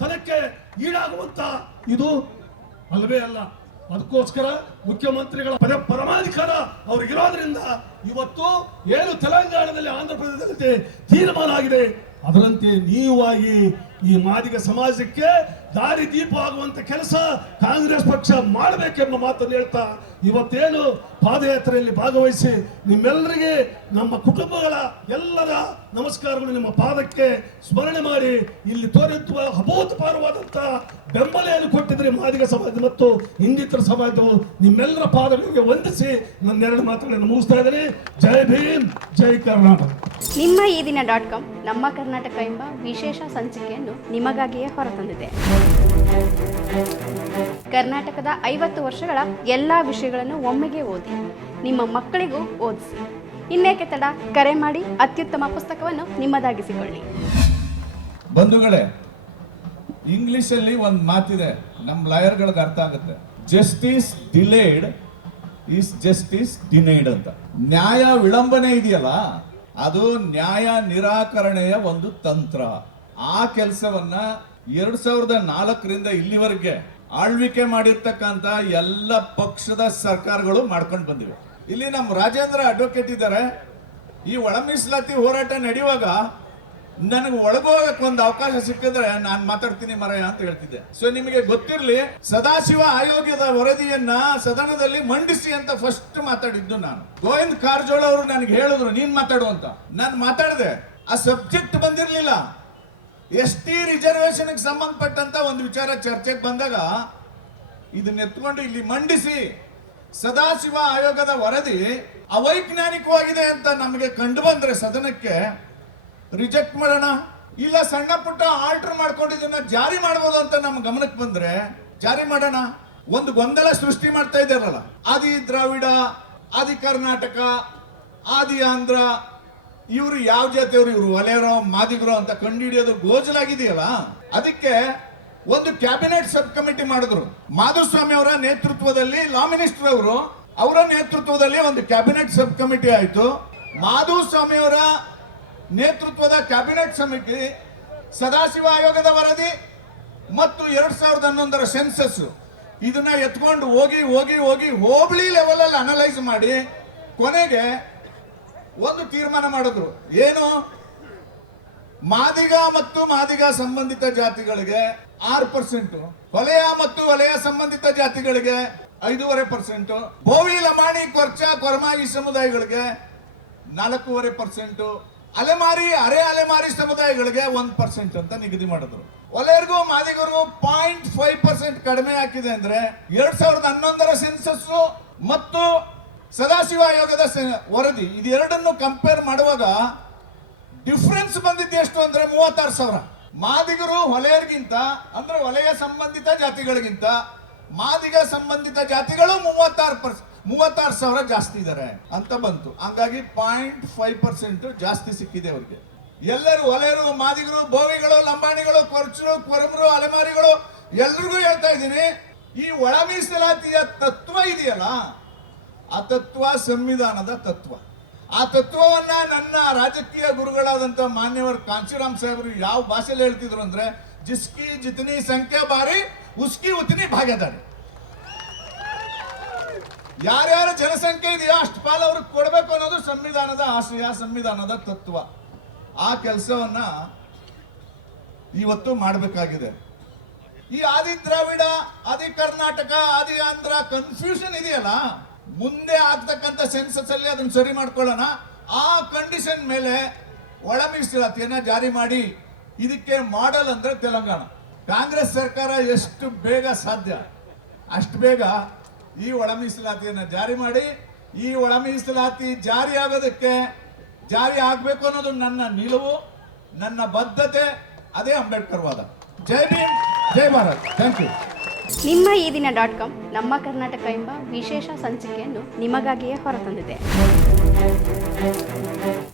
ತನಕ್ಕೆ ಈಡಾಗುವಂತ ಇದು ಅಲ್ಲವೇ ಅಲ್ಲ. ಅದಕ್ಕೋಸ್ಕರ ಮುಖ್ಯಮಂತ್ರಿಗಳ ಪದ ಪರಮಾಧಿಕಾರ ಅವ್ರಿಗಿರೋದ್ರಿಂದ ಇವತ್ತು ಏನು ತೆಲಂಗಾಣದಲ್ಲಿ ಆಂಧ್ರ ಪ್ರದೇಶದಲ್ಲಿ ತೀರ್ಮಾನ ಆಗಿದೆ. ಅದರಂತೆ ನೀವಾಗಿ ಈ ಮಾದಿಗ ಸಮಾಜಕ್ಕೆ ದಾರಿ ದೀಪ ಆಗುವಂತ ಕೆಲಸ ಕಾಂಗ್ರೆಸ್ ಪಕ್ಷ ಮಾಡಬೇಕೆಂಬ ಮಾತನ್ನು ಹೇಳ್ತಾ ಇವತ್ತೇನು ಪಾದಯಾತ್ರೆಯಲ್ಲಿ ಭಾಗವಹಿಸಿ ನಿಮ್ಮೆಲ್ಲರಿಗೆ ನಮ್ಮ ಕುಟುಂಬಗಳ ಎಲ್ಲರ ನಮಸ್ಕಾರಗಳು ನಿಮ್ಮ ಪಾದಕ್ಕೆ ಸ್ಮರಣೆ ಮಾಡಿ ಇಲ್ಲಿ ತೋರಿಸುವ ಅಭೂತಪಾರವಾದಂಥ ಬೆಂಬಲೆಯನ್ನು ಕೊಟ್ಟಿದ್ರೆ ಮಾದಿಗ ಸಮಾಜ ಮತ್ತು ಹಿಂದಿತರ ಸಮಾಜವು. ನಿಮ್ಮೆಲ್ಲರ ಪಾದಗಳಿಗೆ ವಂದಿಸಿ ನನ್ನೆರಡು ಮಾತುಗಳನ್ನು ಮುಗಿಸ್ತಾ ಇದ್ದೀನಿ. ಜೈ ಭೀಮ್, ಜೈ ಕರ್ನಾಟಕ. ನಿಮ್ಮ ಈ ದಿನ ಡಾಟ್ ಕಾಮ್ ನಮ್ಮ ಕರ್ನಾಟಕ ಎಂಬ ವಿಶೇಷ ಸಂಚಿಕೆಯನ್ನು ನಿಮಗಾಗಿಯೇ ಹೊರತಂದಿದೆ. ಕರ್ನಾಟಕದ ಐವತ್ತು ವರ್ಷಗಳ ಎಲ್ಲ ವಿಷಯಗಳನ್ನು ಒಮ್ಮೆಗೆ ಓದಿ, ನಿಮ್ಮ ಮಕ್ಕಳಿಗೂ ಓದಿಸಿ. ಇನ್ನೇಕೆ ತಡ? ಕರೆ ಮಾಡಿ, ಅತ್ಯುತ್ತಮ ಪುಸ್ತಕವನ್ನು ನಿಮ್ಮದಾಗಿಸಿಕೊಳ್ಳಿ. ಬಂಧುಗಳೇ ಇಂಗ್ಲಿಷ್ ಅಲ್ಲಿ ಒಂದು ಮಾತಿದೆ ನಮ್ಮ ಲಾಯರ್ಗಳಿಗೆ ಅರ್ಥ ಆಗುತ್ತೆ. Justice delayed is justice denied ಅಂತ. ನ್ಯಾಯ ವಿಳಂಬನೆ ಇದೆಯಲ್ಲ, ಅದು ನ್ಯಾಯ ನಿರಾಕರಣೆಯ ಒಂದು ತಂತ್ರ. ಆ ಕೆಲಸವನ್ನ ಎರಡ್ ಸಾವಿರದ ನಾಲ್ಕರಿಂದ ಇಲ್ಲಿವರೆಗೆ ಆಳ್ವಿಕೆ ಮಾಡಿರ್ತಕ್ಕಂತ ಎಲ್ಲ ಪಕ್ಷದ ಸರ್ಕಾರಗಳು ಮಾಡ್ಕೊಂಡು ಬಂದಿವೆ. ಇಲ್ಲಿ ನಮ್ಮ ರಾಜೇಂದ್ರ ಅಡ್ವೊಕೇಟ್ ಇದ್ದಾರೆ. ಈ ಒಳ ಮೀಸಲಾತಿ ಹೋರಾಟ ನಡೆಯುವಾಗ ನನಗೆ ಒಳಗೋಗಕ್ ಒಂದು ಅವಕಾಶ ಸಿಕ್ಕಿದ್ರೆ ನಾನು ಮಾತಾಡ್ತೀನಿ ಮರಯ್ಯ ಅಂತ ಹೇಳ್ತಿದ್ದೆ. ಸೊ ನಿಮಗೆ ಗೊತ್ತಿರಲಿ, ಸದಾಶಿವ ಆಯೋಗದ ವರದಿಯನ್ನ ಸದನದಲ್ಲಿ ಮಂಡಿಸಿ ಅಂತ ಫಸ್ಟ್ ಮಾತಾಡಿದ್ದು ನಾನು. ಗೋವಿಂದ್ ಕಾರಜೋಳ ಅವರು ನನಗೆ ಹೇಳಿದ್ರು, ನೀನ್ ಮಾತಾಡು ಅಂತ. ನಾನು ಮಾತಾಡಿದೆ. ಆ ಸಬ್ಜೆಕ್ಟ್ ಬಂದಿರಲಿಲ್ಲ. ಎಸ್ ಟಿ ರಿಸರ್ವೇಶನ್ ಸಂಬಂಧಪಟ್ಟಂತ ಒಂದು ವಿಚಾರ ಚರ್ಚೆಗೆ ಬಂದಾಗ ಇದನ್ನ ಎತ್ಕೊಂಡು ಇಲ್ಲಿ ಮಂಡಿಸಿ ಸದಾಶಿವ ಆಯೋಗದ ವರದಿ ಅವೈಜ್ಞಾನಿಕವಾಗಿದೆ ಅಂತ ನಮಗೆ ಕಂಡು ಬಂದ್ರೆ ಸದನಕ್ಕೆ ರಿಜೆಕ್ಟ್ ಮಾಡೋಣ. ಇಲ್ಲ ಸಣ್ಣ ಪುಟ್ಟ ಆಲ್ಟರ್ ಮಾಡ್ಕೊಂಡು ಇದನ್ನ ಜಾರಿ ಮಾಡ್ಬೋದು ಅಂತ ನಮ್ಮ ಗಮನಕ್ಕೆ ಬಂದ್ರೆ ಜಾರಿ ಮಾಡೋಣ. ಒಂದು ಗೊಂದಲ ಸೃಷ್ಟಿ ಮಾಡ್ತಾ ಇದ್ದಾರಲ್ಲ. ಆದಿ ದ್ರಾವಿಡ, ಆದಿ ಕರ್ನಾಟಕ, ಆದಿ ಆಂಧ್ರ ಇವರು ಯಾವ ಜಾತಿಯವರು? ಇವರು ಒಲೆಯರೋ ಮಾದಿಗರೋ ಅಂತ ಕಂಡುಹಿಡಿಯೋದು ಗೋಜಲಾಗಿದೆಯಲ್ಲ? ಅದಕ್ಕೆ ಒಂದು ಕ್ಯಾಬಿನೆಟ್ ಸಬ್ ಕಮಿಟಿ ಮಾಡಿದ್ರು. ಮಾಧುಸ್ವಾಮಿ ಅವರ ನೇತೃತ್ವದಲ್ಲಿ, ಲಾ ಮಿನಿಸ್ಟರ್ ಅವರು ಅವರ ನೇತೃತ್ವದಲ್ಲಿ ಒಂದು ಕ್ಯಾಬಿನೆಟ್ ಸಬ್ ಕಮಿಟಿ ಆಯಿತು. ಮಾಧುಸ್ವಾಮಿ ಅವರ ನೇತೃತ್ವದ ಕ್ಯಾಬಿನೆಟ್ ಸಮಿತಿ ಸದಾಶಿವ ಆಯೋಗದ ವರದಿ ಮತ್ತು ಎರಡ್ ಸಾವಿರದ ಹನ್ನೊಂದರ ಸೆನ್ಸಸ್. ಇದನ್ನ ಎತ್ಕೊಂಡು ಹೋಗಿ ಹೋಗಿ ಹೋಗಿ, ಹೋಬಳಿ ಲೆವೆಲ್ ಅಲ್ಲಿ ಅನಲೈಸ್ ಮಾಡಿ ಕೊನೆಗೆ ಒಂದು ತೀರ್ಮಾನ ಮಾಡಿದ್ರು. ಏನು? ಮಾದಿಗ ಮತ್ತು ಮಾದಿಗ ಸಂಬಂಧಿತ ಜಾತಿಗಳಿಗೆ ಆರು ಪರ್ಸೆಂಟ್ ವಲಯ ಮತ್ತು ವಲಯ ಸಂಬಂಧಿತ ಜಾತಿಗಳಿಗೆ ಐದೂವರೆ ಪರ್ಸೆಂಟ್ ಬೋವಿ ಲಮಾಣಿ, ಕೊರ್ಚ ಕೊರಮಾಯಿ ಸಮುದಾಯಗಳಿಗೆ ನಾಲ್ಕೂವರೆ ಪರ್ಸೆಂಟ್ ಅಲೆಮಾರಿ, ಅರೆ ಅಲೆಮಾರಿ ಸಮುದಾಯಗಳಿಗೆ ಒಂದ್ ಪರ್ಸೆಂಟ್ ಅಂತ ನಿಗದಿ ಮಾಡಿದ್ರು. ಒಲೆಯರ್ಗೂ ಮಾದಿಗರಿಗೂ ಪಾಯಿಂಟ್ ಫೈವ್ ಪರ್ಸೆಂಟ್ ಕಡಿಮೆ ಹಾಕಿದೆ ಅಂದ್ರೆ ಎರಡ್ ಸಾವಿರದ ಹನ್ನೊಂದರ ಸೆನ್ಸಸ್ ಮತ್ತು ಸದಾಶಿವ ಆಯೋಗದ ವರದಿ. ಇದೆರಡನ್ನು ಕಂಪೇರ್ ಮಾಡುವಾಗ ಡಿಫ್ರೆನ್ಸ್ ಬಂದಿದ್ದು ಎಷ್ಟು ಅಂದ್ರೆ ಮೂವತ್ತಾರು ಸಾವಿರ. ಮಾದಿಗರು ಹೊಲೆಯರಿಗಿಂತ, ಅಂದ್ರೆ ವಲಯ ಸಂಬಂಧಿತ ಜಾತಿಗಳಿಗಿಂತ, ಮಾದಿಗ ಸಂಬಂಧಿತ ಜಾತಿಗಳು ಮೂವತ್ತಾರು ಪರ್ಸ್, ಮೂವತ್ತಾರು ಸಾವಿರ ಜಾಸ್ತಿ ಇದ್ದಾರೆ ಅಂತ ಬಂತು. ಹಂಗಾಗಿ ಪಾಯಿಂಟ್ ಫೈವ್ ಪರ್ಸೆಂಟ್ ಜಾಸ್ತಿ ಸಿಕ್ಕಿದೆ ಅವ್ರಿಗೆ. ಎಲ್ಲರೂ ಒಲೆಯರು ಮಾದಿಗರು, ಬೋವಿಗಳು, ಲಂಬಾಣಿಗಳು, ಕೊರಚರು, ಕೊರಮರು, ಅಲೆಮಾರಿಗಳು ಎಲ್ರಿಗೂ ಹೇಳ್ತಾ ಇದ್ದೀನಿ, ಈ ಒಳ ಮೀಸಲಾತಿಯ ತತ್ವ ಇದೆಯಲ್ಲ ಆ ತತ್ವ ಸಂವಿಧಾನದ ತತ್ವ. ಆ ತತ್ವವನ್ನ ನನ್ನ ರಾಜಕೀಯ ಗುರುಗಳಾದಂತ ಮಾನ್ಯವರು ಕಾಂಚಿರಾಮ್ ಸಾಹೇಬರು ಯಾವ ಭಾಷೆಯಲ್ಲಿ ಹೇಳ್ತಿದ್ರು ಅಂದ್ರೆ, ಜಿಸ್ಕಿ ಜಿತನಿ ಸಂಖ್ಯೆ ಬಾರಿ, ಉಸ್ಕಿ ಉತ್ನಿ ಭಾಗ್ಯದಾರಿ. ಯಾರ್ಯಾರ ಜನಸಂಖ್ಯೆ ಇದೆಯೋ ಅಷ್ಟು ಪಾಲು ಅವ್ರಿಗೆ ಕೊಡಬೇಕು ಅನ್ನೋದು ಸಂವಿಧಾನದ ಆಶಯ, ಸಂವಿಧಾನದ ತತ್ವ. ಆ ಕೆಲಸವನ್ನ ಇವತ್ತು ಮಾಡಬೇಕಾಗಿದೆ. ಈ ಆದಿ ದ್ರಾವಿಡ ಆದಿ ಕರ್ನಾಟಕ, ಆದಿ ಆಂಧ್ರ ಕನ್ಫ್ಯೂಷನ್ ಇದೆಯಲ್ಲ ಮುಂದೆ ಆಗ್ತಕ್ಕಂಥ ಸೆನ್ಸಸ್ ಅಲ್ಲಿ ಅದನ್ನ ಸರಿ ಮಾಡ್ಕೊಳ್ಳೋಣ. ಆ ಕಂಡೀಷನ್ ಮೇಲೆ ಒಳ ಮೀಸಲಾತಿಯನ್ನ ಜಾರಿ ಮಾಡಿ ಇದಕ್ಕೆ ಮಾಡಲ್ ಅಂದ್ರೆ ತೆಲಂಗಾಣ. ಕಾಂಗ್ರೆಸ್ ಸರ್ಕಾರ ಎಷ್ಟು ಬೇಗ ಸಾಧ್ಯ? ಅಷ್ಟು ಬೇಗ ಈ ಒಳ ಮೀಸಲಾತಿಯನ್ನ ಜಾರಿ ಮಾಡಿ, ಈ ಒಳ ಮೀಸಲಾತಿ ಜಾರಿ ಆಗೋದಕ್ಕೆ ಜಾರಿ ಆಗ್ಬೇಕು ಅನ್ನೋದು ನನ್ನ ನಿಲುವು, ನನ್ನ ಬದ್ಧತೆ, ಅದೇ ಅಂಬೇಡ್ಕರ್ ವಾದ. ಜೈ ಭೀಮ್, ಜೈ ಭಾರತ್. ಥ್ಯಾಂಕ್ ಯು ನಿಮ್ಮ ಈ ದಿನ ಡಾಟ್ ಕಾಮ್, ನಮ್ಮ ಕರ್ನಾಟಕ ಎಂಬ ವಿಶೇಷ ಸಂಚಿಕೆಯನ್ನು ನಿಮಗಾಗಿಯೇ ಹೊರತಂದಿದೆ.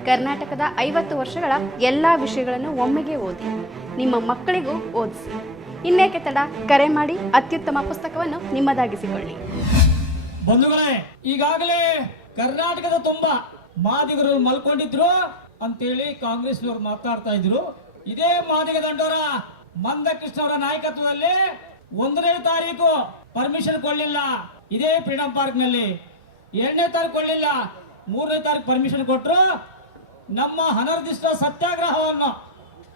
ಕರ್ನಾಟಕದ ಐವತ್ತು ವರ್ಷಗಳ ಎಲ್ಲ ವಿಷಯಗಳನ್ನು ಒಮ್ಮೆಗೆ ಓದಿ, ನಿಮ್ಮ ಮಕ್ಕಳಿಗೂ ಓದಿಸಿ. ಇನ್ನೇಕೆ ತಡ? ಕರೆ ಮಾಡಿ ಅತ್ಯುತ್ತಮ ಪುಸ್ತಕವನ್ನು ನಿಮ್ಮದಾಗಿಸಿಕೊಳ್ಳಿ. ಬಂಧುಗಳೇ, ಈಗಾಗಲೇ ಕರ್ನಾಟಕದ ತುಂಬ ಮಾದಿಗರು ಮಲ್ಕೊಂಡಿದ್ರು ಅಂತೇಳಿ ಕಾಂಗ್ರೆಸ್ನವರು ಮಾತಾಡ್ತಾ ಇದ್ರು. ಇದೇ ಮಾದಿಗ ದಂಡೋರ ಮಂದಕೃಷ್ಣ ಅವರ ನಾಯಕತ್ವದಲ್ಲಿ ಒಂದನೇ ತಾರೀಕು ಪರ್ಮಿಷನ್ ಕೊಡಲಿಲ್ಲ. ಇದೇ ಫ್ರೀಡಂ ಪಾರ್ಕ್ನಲ್ಲಿ. ಎರಡನೇ ತಾರೀಕು ಕೊಡಲಿಲ್ಲ. ಮೂರನೇ ತಾರೀಕು ಪರ್ಮಿಷನ್ ಕೊಟ್ಟರು ನಮ್ಮ ಅನರ್ದಿಷ್ಟ ಸತ್ಯಾಗ್ರಹವನ್ನು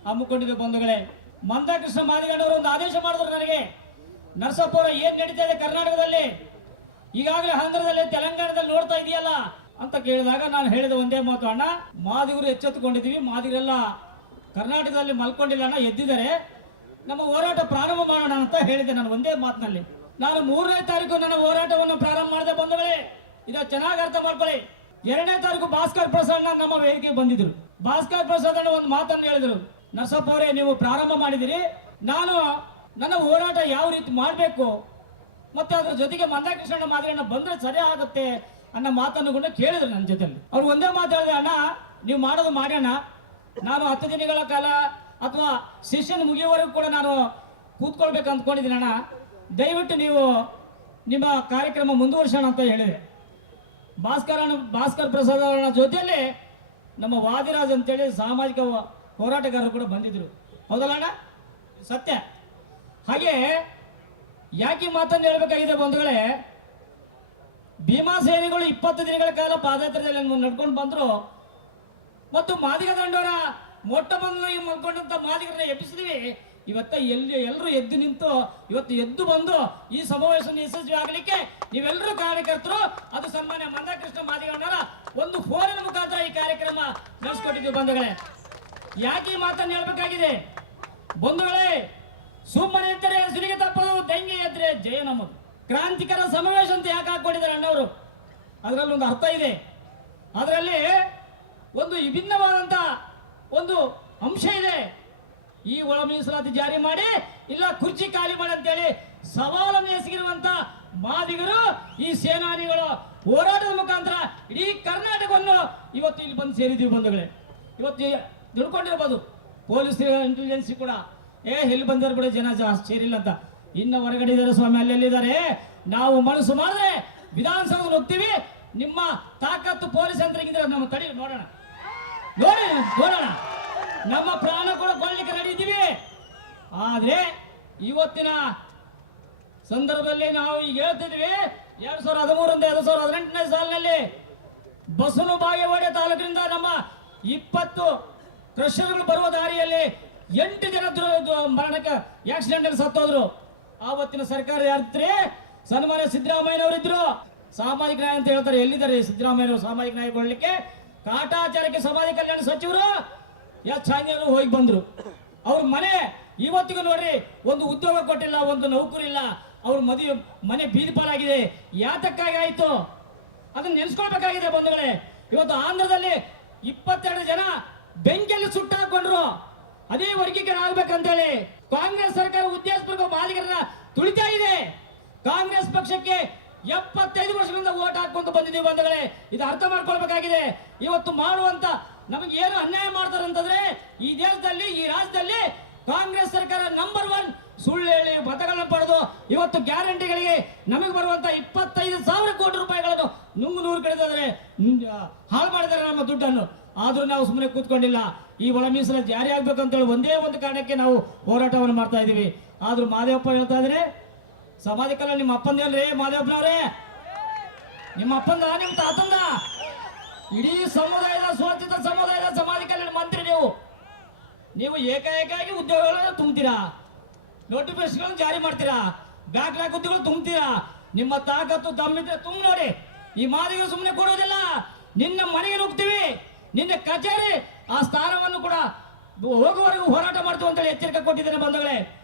ಹಮ್ಮಿಕೊಂಡಿದೆ ಬಂಧುಗಳೇ. ಮಂದಕೃಷ್ಣ ಮಾದಿಗಣ್ಣವರು ಒಂದು ಆದೇಶ ಮಾಡಿದ್ರು ನನಗೆ. ನರಸಪ್ಪ ಅವರ, ಏನ್ ನಡೀತಾ ಇದೆ ಕರ್ನಾಟಕದಲ್ಲಿ? ಈಗಾಗಲೇ ಆಂಧ್ರದಲ್ಲಿ, ತೆಲಂಗಾಣದಲ್ಲಿ ನೋಡ್ತಾ ಇದೆಯಲ್ಲ ಅಂತ ಕೇಳಿದಾಗ ನಾನು ಹೇಳಿದ ಒಂದೇ ಮಾತು, ಅಣ್ಣ, ಮಾದಿಗರು ಎಚ್ಚೆತ್ತುಕೊಂಡಿದ್ದೀವಿ, ಮಾದಿಗರೆಲ್ಲ ಕರ್ನಾಟಕದಲ್ಲಿ ಮಲ್ಕೊಂಡಿಲ್ಲ ಅಣ್ಣ, ಎದ್ದಿದ್ದಾರೆ. ನಮ್ಮ ಹೋರಾಟ ಪ್ರಾರಂಭ ಮಾಡೋಣ ಅಂತ ಹೇಳಿದೆ ನಾನು ಒಂದೇ ಮಾತಿನಲ್ಲಿ. ನಾನು ಮೂರನೇ ತಾರೀಕು ನನ್ನ ಹೋರಾಟವನ್ನು ಪ್ರಾರಂಭ ಮಾಡಿದೆ ಬಂದವಳೆ. ಇದು ಚೆನ್ನಾಗಿ ಅರ್ಥ ಮಾಡ್ಕೊಳ್ಳಿ. ಎರಡನೇ ತಾರೀಕು ಭಾಸ್ಕರ್ ಪ್ರಸಾದ್ ನಮ್ಮ ವೇದಿಕೆಗೆ ಬಂದಿದ್ರು. ಭಾಸ್ಕರ್ ಪ್ರಸಾದ್ ಒಂದು ಮಾತನ್ನು ಹೇಳಿದ್ರು. ನರಸಪ್ಪ ಅವರೇ, ನೀವು ಪ್ರಾರಂಭ ಮಾಡಿದಿರಿ. ನಾನು ನನ್ನ ಹೋರಾಟ ಯಾವ ರೀತಿ ಮಾಡಬೇಕು? ಮತ್ತೆ ಅದ್ರ ಜೊತೆಗೆ ಮಂದಾಕೃಷ್ಣ ಮಾದರಿಯನ್ನ ಬಂದ್ರೆ ಸರಿ ಆಗುತ್ತೆ ಅನ್ನೋ ಮಾತನ್ನು ಕೂಡ ಕೇಳಿದ್ರು ನನ್ನ ಜೊತೆಲಿ ಅವ್ರು ಒಂದೇ ಮಾತು ಅಣ್ಣ, ನೀವು ಮಾಡೋದು ಮಾಡೋಣ ನಾನು ಹತ್ತು ದಿನಗಳ ಕಾಲ ಅಥವಾ ಸೆಷನ್ ಮುಗಿಯುವವರೆಗೂ ಕೂಡ ನಾನು ಕೂತ್ಕೊಳ್ಬೇಕು ಅಂದ್ಕೊಂಡಿದ್ದೀನಿ ಅಣ್ಣ. ದಯವಿಟ್ಟು ನೀವು ನಿಮ್ಮ ಕಾರ್ಯಕ್ರಮ ಮುಂದುವರ್ಸೋಣ ಅಂತ ಹೇಳಿದೆ. ಭಾಸ್ಕರ ಭಾಸ್ಕರ್ ಪ್ರಸಾದ್ ಅವರ ಜೊತೆಯಲ್ಲಿ ನಮ್ಮ ವಾದಿರಾಜ್ ಅಂತೇಳಿ ಸಾಮಾಜಿಕ ಹೋರಾಟಗಾರರು ಕೂಡ ಬಂದಿದ್ರು. ಹೌದಲ್ಲ ಅಣ್ಣ? ಸತ್ಯ. ಹಾಗೆ ಯಾಕೆ ಮಾತನ್ನು ಹೇಳ್ಬೇಕಾಗಿದೆ ಬಂಧುಗಳೇ ಭೀಮಾಸೇನಿಗಳು ಇಪ್ಪತ್ತು ದಿನಗಳ ಕಾಲ ಪಾದಯಾತ್ರೆಯಲ್ಲಿ ನಡ್ಕೊಂಡು ಬಂದ್ರು. ಮತ್ತು ಮಾದಿಗ ದಂಡೋರ ಮೊಟ್ಟ ಮೊದಲು ಮಲ್ಕೊಂಡಂತ ಮಾದಿಗರನ್ನ ಎಬ್ಬಿಸಿದ್ವಿ. ಇವತ್ತ ಎಲ್ಲಿ ಎಲ್ಲರೂ ಎದ್ದು ನಿಂತು, ಇವತ್ತು ಎದ್ದು ಬಂದು ಈ ಸಮಾವೇಶವನ್ನು ಯಶಸ್ವಿ ಆಗಲಿಕ್ಕೆ ನೀವೆಲ್ಲರೂ ಕಾರ್ಯಕರ್ತರು, ಅದು ಸನ್ಮಾನ್ಯ ಮಂದಾಕೃಷ್ಣ ಮಾದಿಗಣ್ಣರ ಒಂದು ಫೋನಿನ ಮುಖಾಂತರ ಈ ಕಾರ್ಯಕ್ರಮ ನಡೆಸ್ಕೊಟ್ಟಿದ್ದೀವಿ ಬಂಧುಗಳೇ. ಯಾಕೆ ಈ ಮಾತನ್ನು ಹೇಳ್ಬೇಕಾಗಿದೆ? ಬಂಧುಗಳೇ, ಸುಮ್ಮನೆ ಇದ್ದರೆ ಸುಲಿಗೆ ತಪ್ಪದು ದಂಗೆ ಎದ್ರೆ ಜಯ ನಮ್ಮದು. ಕ್ರಾಂತಿಕರ ಸಮಾವೇಶ ಅಂತ ಯಾಕೆ ಹಾಕೊಂಡಿದ್ದಾರೆ ಅಣ್ಣವರು? ಅದರಲ್ಲಿ ಒಂದು ಅರ್ಥ ಇದೆ. ಅದರಲ್ಲಿ ಒಂದು ವಿಭಿನ್ನವಾದಂತ ಒಂದು ಅಂಶ ಇದೆ. ಈ ಒಳ ಮೀಸಲಾತಿ ಜಾರಿ ಮಾಡಿ, ಇಲ್ಲ ಕುರ್ಚಿ ಖಾಲಿ ಮಾಡಿ ಅಂತೇಳಿ ಸವಾಲನ್ನು ಎಸಗಿರುವಂತ ಮಾದಿಗರು, ಈ ಸೇನಾನಿಗಳು ಹೋರಾಟದ ಮುಖಾಂತರ ಇಡೀ ಕರ್ನಾಟಕವನ್ನು ಇವತ್ತು ಇಲ್ಲಿ ಬಂದು ಸೇರಿದ್ದೀವಿ ಬಂಧುಗಳೇ. ಇವತ್ತು ದುಡ್ಕೊಂಡಿರ್ಬೋದು. ಪೊಲೀಸ್ ಇಂಟೆಲಿಜೆನ್ಸ್ ಕೂಡ. ಏ ಎಲ್ಲಿ ಬಂದರು ಕೂಡ ಜನ ಜಾಸ್ತಿ ಸೇರಿಲ್ಲ ಅಂತ. ಇನ್ನು ಹೊರಗಡೆ ಇದ್ದಾರೆ ಸ್ವಾಮಿ, ಅಲ್ಲೆಲ್ಲಿದ್ದಾರೆ? ನಾವು ಮನಸ್ಸು ಮಾಡಿದ್ರೆ ವಿಧಾನಸೌಧ ಹೋಗ್ತೀವಿ. ನಿಮ್ಮ ತಾಕತ್ತು ಪೊಲೀಸ್ ಯಂತ್ರಗಿದ್ರೆ ನಮ್ಮ ತಡಿ ನೋಡೋಣ. ನೋಡಿ, ನೋಡೋಣ. ನಮ್ಮ ಪ್ರಾಣ ಕೂಡ ಕೊಡ್ಲಿಕ್ಕೆ ರೆಡಿ ಆದ್ರೆ ಇವತ್ತಿನ ಸಂದರ್ಭದಲ್ಲಿ ನಾವು ಈಗ ಹೇಳ್ತಿದ್ವಿ ಎರಡ್ ಸಾವಿರದ ಹದಿಮೂರರಿಂದ ಎರಡ್ ಸಾವಿರದ ಹದಿನೆಂಟನೇ ಸಾಲಿನಲ್ಲಿ ಬಸವನ ಬಾಗೇವಾಡಿ ತಾಲೂಕಿನಿಂದ ನಮ್ಮ ಇಪ್ಪತ್ತು ಕ್ರಷರ್ಗಳು ಬರುವ ದಾರಿಯಲ್ಲಿ ಎಂಟು ಜನ ಮರಣಕ್ಕೆ ಆಕ್ಸಿಡೆಂಟ್ ಅಲ್ಲಿ ಸತ್ತೋದ್ರು. ಆವತ್ತಿನ ಸರ್ಕಾರ ಯಾರಿದ್ರಿ? ಸನ್ಮಾನ್ಯ ಸಿದ್ದರಾಮಯ್ಯನವರಿದ್ರು. ಸಾಮಾಜಿಕ ನ್ಯಾಯ ಅಂತ ಹೇಳ್ತಾರೆ. ಎಲ್ಲಿದ್ದಾರೆ ಸಿದ್ದರಾಮಯ್ಯನವರು ಸಾಮಾಜಿಕ ನ್ಯಾಯ ಕೊಡ್ಲಿಕ್ಕೆ? ಕಾಟಾಚಾರಕ್ಕೆ ಸಮಾಜ ಕಲ್ಯಾಣ ಸಚಿವರು ಎಸ್ ಹೋಗಿ ಬಂದ್ರು. ಅವ್ರ ಮನೆ ಇವತ್ತಿಗೂ ನೋಡ್ರಿ, ಒಂದು ಉದ್ಯೋಗ ಕೊಟ್ಟಿಲ್ಲ, ಒಂದು ನೌಕರಿ ಇಲ್ಲ ಅವ್ರ ಮದುವೆ ಮನೆ ಬೀದಿಪಾಲಾಗಿದೆ ಯಾತಕ್ಕಾಗಿ ಆಯ್ತು? ಅದನ್ನ ನೆನೆಸ್ಕೊಳ್ಬೇಕಾಗಿದೆ ಬಂಧುಗಳೇ. ಇವತ್ತು ಆಂಧ್ರದಲ್ಲಿ ಇಪ್ಪತ್ತೆರಡು ಜನ ಬೆಂಕಿಯಲ್ಲಿ ಸುಟ್ಟಾಕೊಂಡ್ರು ಅದೇ ವರ್ಗೀಕರಣ ಆಗ್ಬೇಕಂತೇಳಿ ಕಾಂಗ್ರೆಸ್ ಸರ್ಕಾರ ಉದ್ದೇಶಪೂರ್ವಕ ಮಾಲೀಕರನ್ನ ತುಳಿತಾ ಇದೆ ಕಾಂಗ್ರೆಸ್ ಪಕ್ಷಕ್ಕೆ ಎಪ್ಪತ್ತೈದು ವರ್ಷಗಳಿಂದ ಓಟ್ ಹಾಕೊಂಡು ಬಂದಿದ್ದೀವಿ ಬಂಧುಗಳೇ. ಇದು ಅರ್ಥ ಮಾಡ್ಕೊಳ್ಬೇಕಾಗಿದೆ. ಇವತ್ತು ಮಾಡುವಂತ ನಮಗೆ ಏನು ಅನ್ಯಾಯ ಮಾಡ್ತಾರೆ ಅಂತಂದ್ರೆ, ಈ ದೇಶದಲ್ಲಿ, ಈ ರಾಜ್ಯದಲ್ಲಿ ಕಾಂಗ್ರೆಸ್ ಸರ್ಕಾರ ನಂಬರ್ ಒನ್ ಸುಳ್ಳು ಹೇಳಿ ಮತಗಳನ್ನು ಪಡೆದು ಇವತ್ತು ಗ್ಯಾರಂಟಿಗಳಿಗೆ ನಮಗೆ ಬರುವಂತ ಇಪ್ಪತ್ತೈದು ಸಾವಿರ ಕೋಟಿ ರೂಪಾಯಿಗಳನ್ನು ನುಂಗು ನೂರು ಕಡಿದಾದ್ರೆ ಹಾಳು ಮಾಡಿದ್ದಾರೆ ನಮ್ಮ ದುಡ್ಡನ್ನು. ಆದ್ರೂ ನಾವು ಸುಮ್ಮನೆ ಕೂತ್ಕೊಂಡಿಲ್ಲ. ಈ ಒಳ ಮೀಸಲಾತಿ ಜಾರಿ ಆಗ್ಬೇಕು ಅಂತೇಳಿ ಒಂದೇ ಒಂದು ಕಾರಣಕ್ಕೆ ನಾವು ಹೋರಾಟವನ್ನು ಮಾಡ್ತಾ ಇದ್ದೀವಿ. ಆದ್ರೂ ಮಾದೇವಪ್ಪ ಹೇಳ್ತಾ ಇದ್ರೆ ಸಮಾಜ ನಿಮ್ಮ ಅಪ್ಪಂದ ಏನ್ರಿ? ಮಾದೇವಪ್ಪನವ್ರೆ? ನಿಮ್ಮ ಅಪ್ಪಂದ, ನಿಮ್ಮ ತಾತಂದ? ಇಡೀ ಸಮುದಾಯದ ಸೋಚಿತ ಸಮುದಾಯದ ಸಮಾಜ ಮಂತ್ರಿ ನೀವು. ನೀವು ಏಕಾಏಕಾಗಿ ಉದ್ಯೋಗಗಳನ್ನ ತುಂಬ್ತೀರಾ? ನೋಟಿಫಿಕೇಶನ್ ಜಾರಿ ಮಾಡ್ತೀರಾ? ಬ್ಯಾಕ್ಲಾಗ್ ಹುದ್ದೆಗಳು ತುಂಬ್ತೀರಾ? ನಿಮ್ಮ ತಾಕತ್ತು, ದಮ್ಮಿದ್ರೆ ತುಂಬ ನೋಡಿ. ಈ ಮಾದಿಗೆ ಸುಮ್ಮನೆ ಕೊಡೋದಿಲ್ಲ. ನಿನ್ನ ಮನೆಗೆ ನುಗ್ತೀವಿ ನಿನ್ನ ಕಚೇರಿ, ಆ ಸ್ಥಾನವನ್ನು ಕೂಡ ಹೋಗುವವರೆಗೂ ಹೋರಾಟ ಮಾಡ್ತೀವಿ ಅಂತೇಳಿ ಎಚ್ಚರಿಕೆ ಕೊಟ್ಟಿದ್ದೇನೆ ಬಂಧುಗಳೇ.